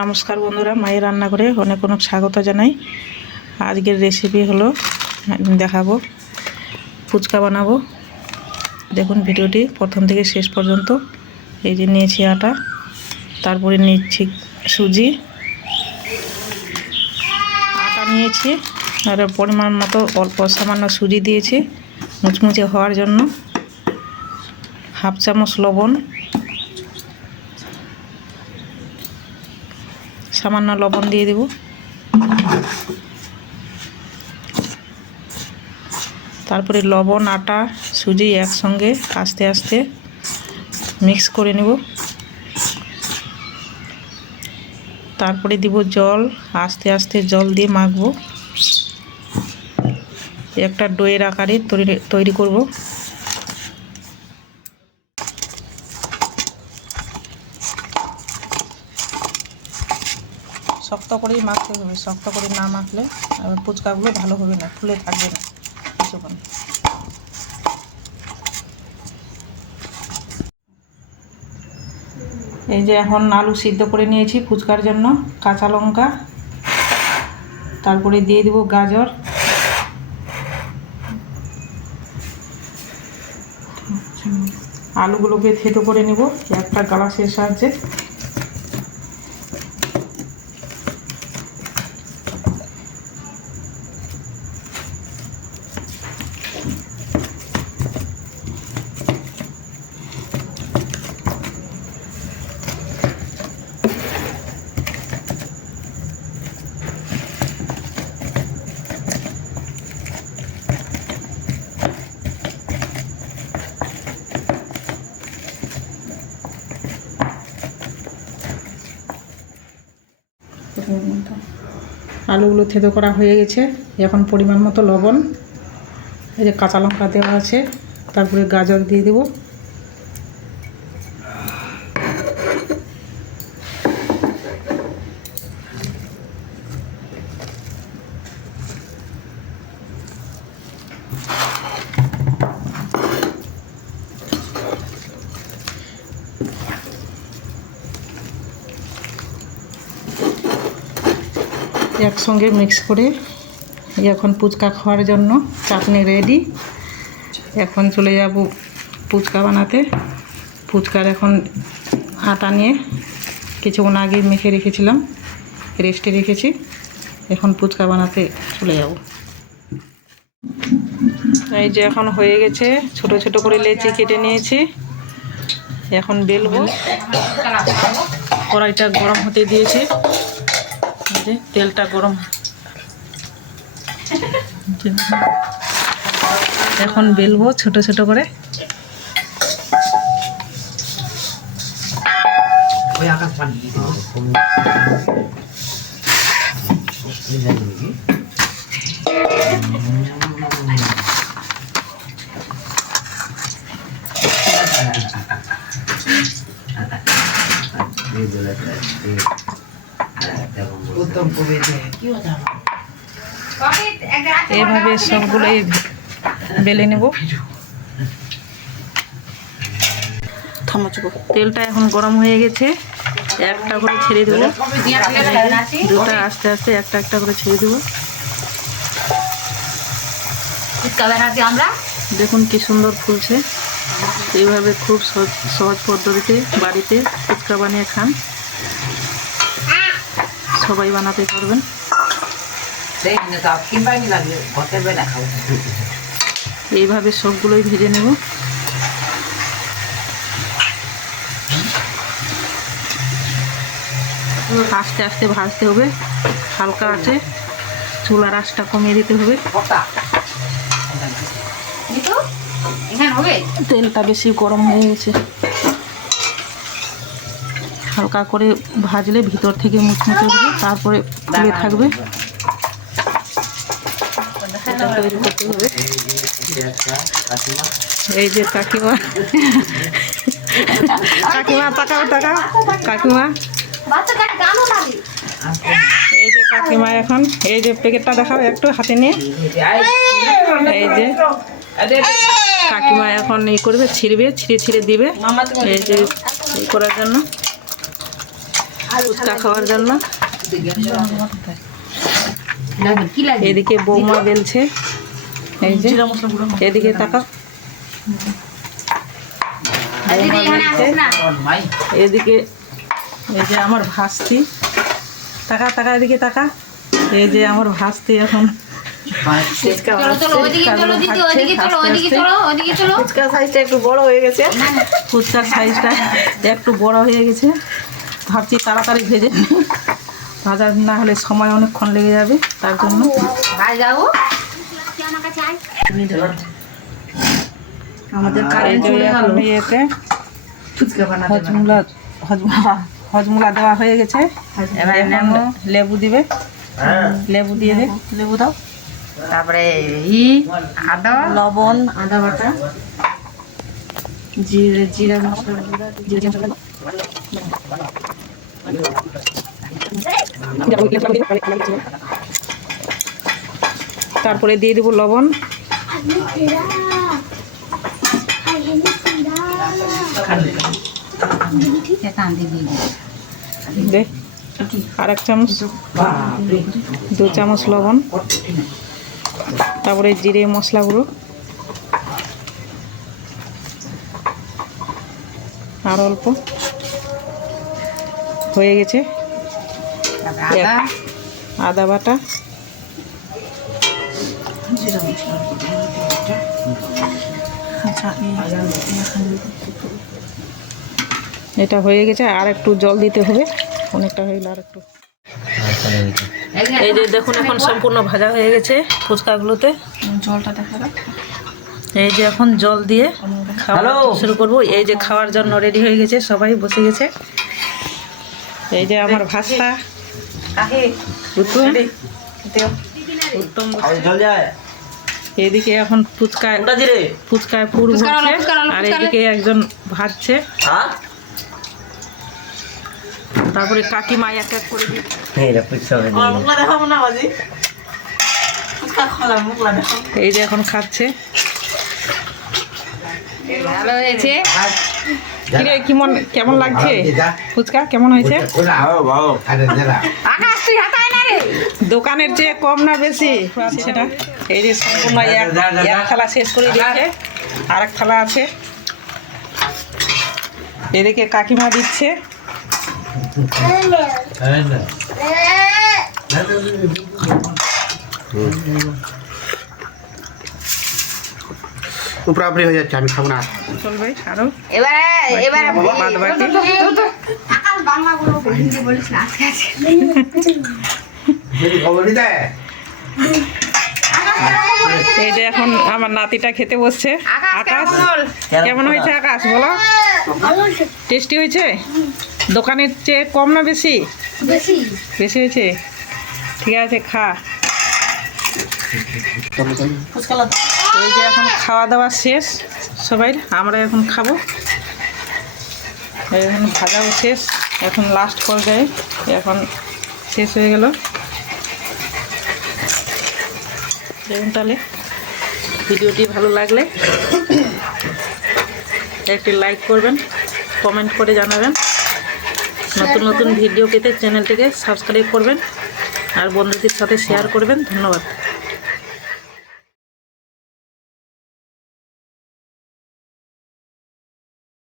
নমস্কার বন্ধুরা, মায়ের রান্নাঘরে অনেক অনেক স্বাগত জানাই। আজকের রেসিপি হলো দেখাবো ফুচকা বানাবো। দেখুন ভিডিওটি প্রথম থেকে শেষ পর্যন্ত। এই যে নিয়েছি আটা, তারপরে নিচ্ছি সুজি, আটা নিয়েছি আর পরিমাণ মতো অল্প সামান্য সুজি দিয়েছি মুচমুচে হওয়ার জন্য। হাফ চামচ লবণ, সামান্য লবণ দিয়ে দেব। তারপরে লবণ, আটা, সুজি একসঙ্গে আস্তে আস্তে মিক্স করে নেব। তারপরে দিব জল, আস্তে আস্তে জল দিয়ে মাখবো। একটা ডোয়ের আকারে তৈরি করব। শক্ত করেই মাখতে হবে, শক্ত করে না মাখলে ফুচকাগুলো ভালো হবে না, ফুলে থাকবে না কিছুক্ষণ। এই যে এখন আলু সিদ্ধ করে নিয়েছি ফুচকার জন্য, কাঁচা লঙ্কা, তারপরে দিয়ে দেব গাজর, আলুগুলোকে থেতো করে নেব একটা গ্লাসের সাহায্যে। আলুগুলো থেতো করা হয়ে গেছে। এখন পরিমাণ মতো লবণ, এই যে কাঁচা লঙ্কা দেওয়া আছে, তারপরে গাজর দিয়ে দেব। একসঙ্গে মিক্স করে এখন ফুচকা খাওয়ার জন্য চাটনি রেডি। এখন চলে যাব ফুচকা বানাতে। ফুচকার এখন আটা নিয়ে কিছুক্ষণ আগে মেখে রেখেছিলাম, রেস্টে রেখেছি। এখন ফুচকা বানাতে চলে যাব। এই যে এখন হয়ে গেছে, ছোট ছোট করে লেচি কেটে নিয়েছি। এখন বেলবো। কড়াইটা গরম হতে দিয়েছি, তেলটা গরম। এখন বেলবো ছোট ছোট করে। এইভাবে সবগুলোই বেলে নেব। তেলটা এখন গরম হয়ে গেছে, একটা করে ছেড়ে দেবো। দুটা আস্তে আস্তে একটা একটা করে ছেড়ে দেবো। দেখুন কি সুন্দর ফুলছে। এইভাবে খুব সহজ পদ্ধতিতে বাড়িতে ফুচকা বানিয়ে খান, সবাই বানাতে পারবেন। এইভাবে সবগুলোই ভেজে নেব। আস্তে আস্তে ভাজতে হবে, হালকা আছে, চুলার আঁচটা কমিয়ে দিতে হবে। তেলটা বেশি গরম হয়ে গেছে। হালকা করে ভাজলে ভিতর থেকে মুচমুচে হবে, তারপরে ফুলে থাকবে। এটা তৈরি করতে হবে। এই যে কাকিমা, কাকিমা তাকাও তাকাও, কাকিমা এই যে কাকিমা এখন এই যে প্যাকেটটা দেখাও একটু হাতে নিয়ে। এই যে কাকিমা এখন এই করবে, ছিঁড়বে, ছিঁড়ে ছিঁড়ে দিবে এই যে এই করার জন্য। ফুচকা খাওয়ার জন্য। এদিকে বৌমা বেলছে, এই যে এদিকে তাকা, এদিকে এই যে আমার ভাস্তি, তাকা তাকা এদিকে তাকা, এই যে আমার ভাস্তি এখন ফুচকার সাইজটা একটু বড় হয়ে গেছে, ফুচকার সাইজটা একটু বড় হয়ে গেছে। ভাবছি তাড়াতাড়ি ভেজে, ভাজা না হলে সময় অনেকক্ষণ লেগে যাবে, তার জন্য হজমুলা দেওয়া হয়ে গেছে। এবার লেবু দিবে, লেবু দিয়ে দে, লেবু দাও, তারপরে আদা, লবণ, আদা বাটা, জিরা মশলা, তারপরে দিয়ে দিব লবণ, দে আর 1 চামচ, 2 চামচ লবণ, তারপরে জিরে মশলা গুঁড়ো, আর অল্প হয়ে গেছে। আদা বাটা, এটা হয়ে গেছে। আর একটু জল দিতে হবে, অনেকটা হয়ে গেলে আর একটু। এই যে দেখুন এখন সম্পূর্ণ ভাজা হয়ে গেছে ফুচকাগুলোতে। জলটা দেখা যাক। এই যে এখন জল দিয়ে খাওয়া শুরু করব। এই যে খাওয়ার জন্য রেডি হয়ে গেছে, সবাই বসে গেছে। এই যে আমার ভাস্তা উত্তম, এদিকে এখন ফুচকায় পুর ভরছে, আর এদিকে একজন ভাজছে, তারপরে কাকিমা এক এক করে এই যে এখন খাচ্ছে। ভালো হয়েছে। কিরে কেমন লাগছে ফুচকা, কেমন হয়েছে? দোকানের চেয়ে কম না বেশি সেটা? এই যে সম্পূর্ণ এক থালা শেষ করে দিচ্ছে, আর এক থালা আছে। এদিকে কাকিমা দিচ্ছে। উপরাপরি হয়ে যাচ্ছে, আমি খাবো না। চলবে আরো এবার বাদ বাকি। এই যে এখন আমার নাতিটা খেতে বসছে। আকাশ কেমন হয়েছে? আকাশ বলো, টেস্টি হয়েছে? দোকানের চেয়ে কম না বেশি? বেশি হয়েছে। ঠিক আছে, খা। এই যে এখন খাওয়া দাওয়া শেষ সবাই, আমরা এখন খাবো। এখন ভাজাও শেষ, এখন লাস্ট পর্যায়ে এখন শেষ হয়ে গেল। দেখুন, তাহলে ভিডিওটি ভালো লাগলে একটি লাইক করবেন, কমেন্ট করে জানাবেন। নতুন নতুন ভিডিও পেতে চ্যানেলটিকে সাবস্ক্রাইব করবেন, আর বন্ধুদের সাথে শেয়ার করবেন। ধন্যবাদ।